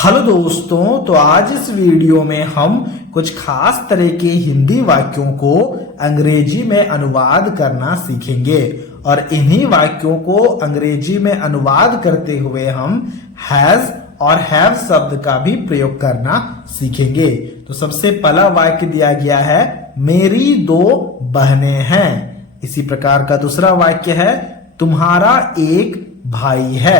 Hello दोस्तों, तो आज इस वीडियो में हम कुछ खास तरह के हिंदी वाक्यों को अंग्रेजी में अनुवाद करना सीखेंगे और इन्हीं वाक्यों को अंग्रेजी में अनुवाद करते हुए हम हैज और हैव शब्द का भी प्रयोग करना सीखेंगे। तो सबसे पहला वाक्य दिया गया है, मेरी दो बहनें हैं। इसी प्रकार का दूसरा वाक्य है, तुम्हारा एक भाई है।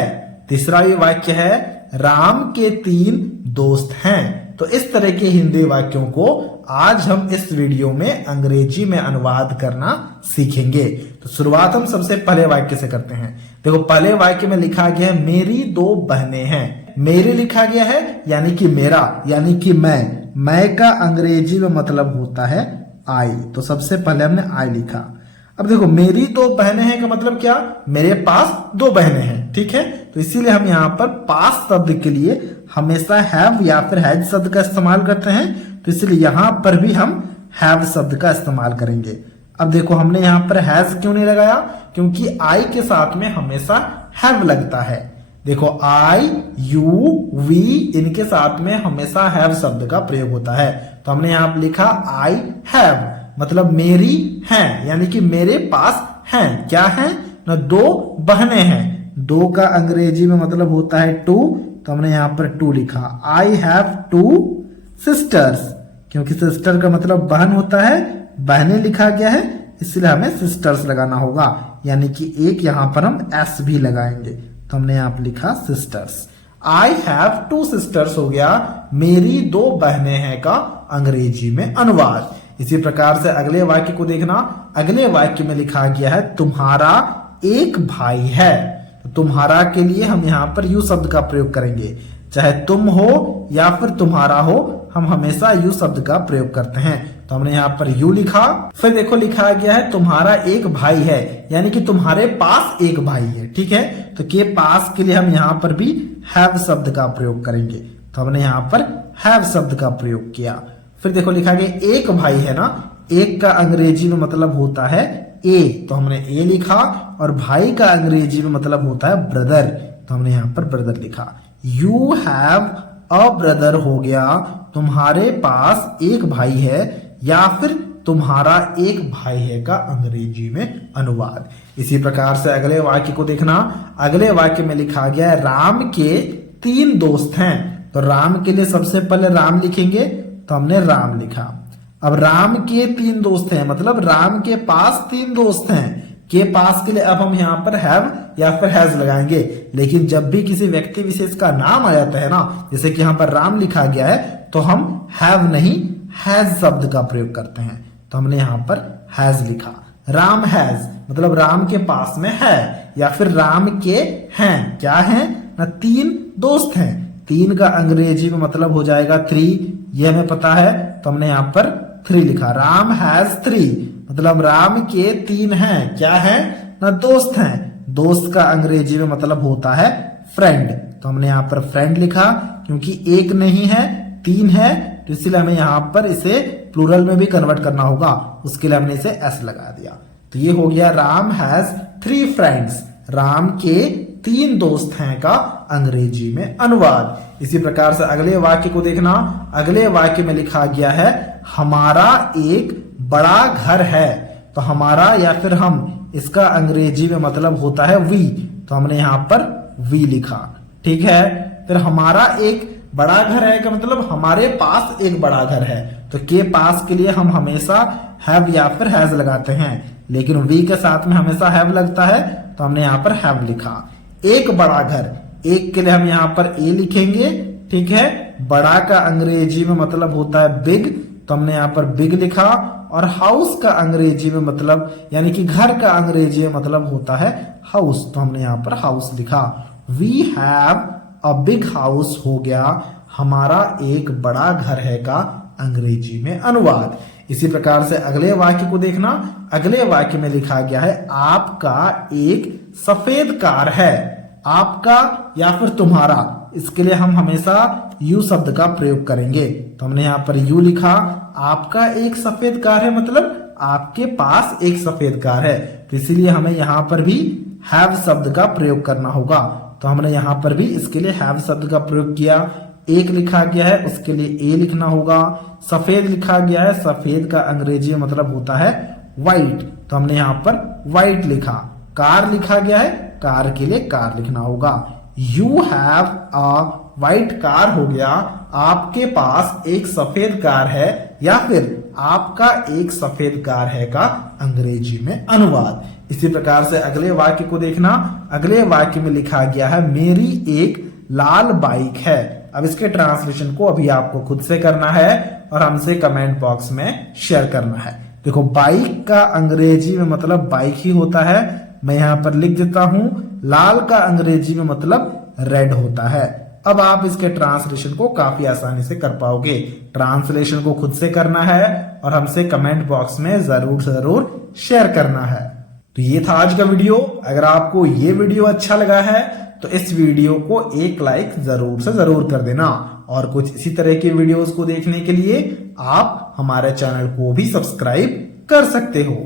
तीसरा ये वाक्य है, राम के 3 दोस्त हैं। तो इस तरह के हिंदी वाक्यों को आज हम इस वीडियो में अंग्रेजी में अनुवाद करना सीखेंगे। तो शुरुआत हम सबसे पहले वाक्य से करते हैं। देखो, पहले वाक्य में लिखा गया है, मेरी 2 बहनें हैं। मेरी लिखा गया है यानी कि मेरा, यानी कि मैं का अंग्रेजी में मतलब होता है आई। तो सबसे पहले हमने आई लिखा। अब देखो, मेरी 2 बहनें हैं का मतलब क्या, मेरे पास 2 बहनें हैं। ठीक है, तो इसीलिए हम यहाँ पर पास शब्द के लिए हमेशा हैव या फिर हैज शब्द का इस्तेमाल करते हैं। तो इसलिए यहाँ पर भी हम हैव शब्द का इस्तेमाल करेंगे। अब देखो, हमने यहाँ पर हैज क्यों नहीं लगाया, क्योंकि आई के साथ में हमेशा हैव लगता है। देखो, आई, यू, वी, इनके साथ में हमेशा हैव शब्द का प्रयोग होता है। तो हमने यहाँ पर लिखा आई हैव, मतलब मेरी हैं, यानी कि मेरे पास हैं। क्या हैं ना, 2 बहनें हैं। 2 का अंग्रेजी में मतलब होता है 2, तो हमने यहाँ पर 2 लिखा। आई हैव 2 सिस्टर्स, क्योंकि सिस्टर का मतलब बहन होता है, बहनें लिखा गया है, इसलिए हमें सिस्टर्स लगाना होगा, यानी कि एक यहाँ पर हम एस भी लगाएंगे। तो हमने यहाँ पर लिखा सिस्टर्स। आई हैव 2 सिस्टर्स हो गया मेरी 2 बहनें हैं का अंग्रेजी में अनुवाद। इसी प्रकार से अगले वाक्य को देखना। अगले वाक्य में लिखा गया है, तुम्हारा एक भाई है। तो तुम्हारा के लिए हम यहाँ पर यू शब्द का प्रयोग करेंगे। चाहे तुम हो या फिर तुम्हारा हो, हम हमेशा यू शब्द का प्रयोग करते हैं। तो हमने यहाँ पर यू लिखा। फिर देखो, लिखा गया है, तुम्हारा एक भाई है, यानी कि तुम्हारे पास एक भाई है। ठीक है, तो के पास के लिए हम यहाँ पर भी हैव शब्द का प्रयोग करेंगे। तो हमने यहाँ पर हैव शब्द का प्रयोग किया। फिर देखो, लिखा गया एक भाई है ना, एक का अंग्रेजी में मतलब होता है ए, तो हमने ए लिखा। और भाई का अंग्रेजी में मतलब होता है ब्रदर, तो हमने यहाँ पर ब्रदर लिखा। यू हैव अ ब्रदर हो गया, तुम्हारे पास एक भाई है, या फिर तुम्हारा एक भाई है का अंग्रेजी में अनुवाद। इसी प्रकार से अगले वाक्य को देखना। अगले वाक्य में लिखा गया है, राम के 3 दोस्त हैं। तो राम के लिए सबसे पहले राम लिखेंगे, तो हमने राम लिखा। अब राम के 3 दोस्त हैं, मतलब राम के पास 3 दोस्त हैं। के पास के लिए अब हम यहाँ पर हैव या फिर हैज लगाएंगे। लेकिन जब भी किसी व्यक्ति विशेष का नाम आ जाता है ना, जैसे कि यहाँ पर राम लिखा गया है, तो हम हैव नहीं हैज शब्द का प्रयोग करते हैं। तो हमने यहाँ पर हैज लिखा। राम हैज मतलब राम के पास में है, या फिर राम के हैं। क्या है ना, 3 दोस्त हैं। 3 का अंग्रेजी में मतलब हो जाएगा 3, ये हमें पता है, तो हमने यहाँ पर 3 लिखा। राम हैज 3 मतलब राम के 3 हैं। क्या है ना, दोस्त हैं। दोस्त का अंग्रेजी में मतलब होता है फ्रेंड, तो हमने यहाँ पर फ्रेंड लिखा। क्योंकि एक नहीं है, 3 है, तो इसलिए हमें यहाँ पर इसे प्लूरल में भी कन्वर्ट करना होगा, उसके लिए हमने इसे एस लगा दिया। तो ये हो गया, राम हैज 3 फ्रेंड्स, राम के 3 दोस्त हैं का अंग्रेजी में अनुवाद। इसी प्रकार से अगले वाक्य को देखना। अगले वाक्य में लिखा गया है, हमारा एक बड़ा घर है। तो हमारा या फिर हम, इसका अंग्रेजी में मतलब होता है वी, तो हमने यहाँ पर वी लिखा। ठीक है, फिर हमारा एक बड़ा घर है का मतलब हमारे पास एक बड़ा घर है। तो के पास के लिए हम हमेशा हैव या फिर हैज लगाते हैं, लेकिन वी के साथ में हमेशा हैव लगता है, तो हमने यहाँ पर हैव लिखा। एक बड़ा घर, एक के लिए हम यहाँ पर ए लिखेंगे। ठीक है, बड़ा का अंग्रेजी में मतलब होता है बिग, तो हमने यहाँ पर बिग लिखा। और हाउस का अंग्रेजी में मतलब, यानी कि घर का अंग्रेजी में मतलब होता है हाउस, तो हमने यहाँ पर हाउस लिखा। We have a big house हो गया, हमारा एक बड़ा घर है का अंग्रेजी में अनुवाद। इसी प्रकार से अगले वाक्य को देखना। अगले वाक्य में लिखा गया है, आपका एक सफेद कार है। आपका या फिर तुम्हारा, इसके लिए हम हमेशा यू शब्द का प्रयोग करेंगे। तो हमने यहाँ पर यू लिखा। आपका एक सफेद कार है मतलब आपके पास एक सफेद कार है, तो इसीलिए हमें यहाँ पर भी हैव शब्द का प्रयोग करना होगा। तो हमने यहाँ पर भी इसके लिए हैव शब्द का प्रयोग किया। एक लिखा गया है उसके लिए ए लिखना होगा। सफेद लिखा गया है, सफेद का अंग्रेजी में मतलब होता है व्हाइट, तो हमने यहां पर व्हाइट लिखा। कार लिखा गया है, कार के लिए कार लिखना होगा। You have a white car हो गया, आपके पास एक सफेद कार है, या फिर आपका एक सफेद कार है का अंग्रेजी में अनुवाद। इसी प्रकार से अगले वाक्य को देखना। अगले वाक्य में लिखा गया है मेरी एक लाल बाइक है। अब इसके ट्रांसलेशन को अभी आपको खुद से करना है और हमसे कमेंट बॉक्स में शेयर करना है। देखो, बाइक का अंग्रेजी में मतलब बाइक ही होता है, मैं यहां पर लिख देता हूं। लाल का अंग्रेजी में मतलब रेड होता है। अब आप इसके ट्रांसलेशन को काफी आसानी से कर पाओगे। ट्रांसलेशन को खुद से करना है और हमसे कमेंट बॉक्स में जरूर शेयर करना है। तो ये था आज का वीडियो। अगर आपको ये वीडियो अच्छा लगा है तो इस वीडियो को एक लाइक जरूर से जरूर कर देना, और कुछ इसी तरह के वीडियोस को देखने के लिए आप हमारे चैनल को भी सब्सक्राइब कर सकते हो।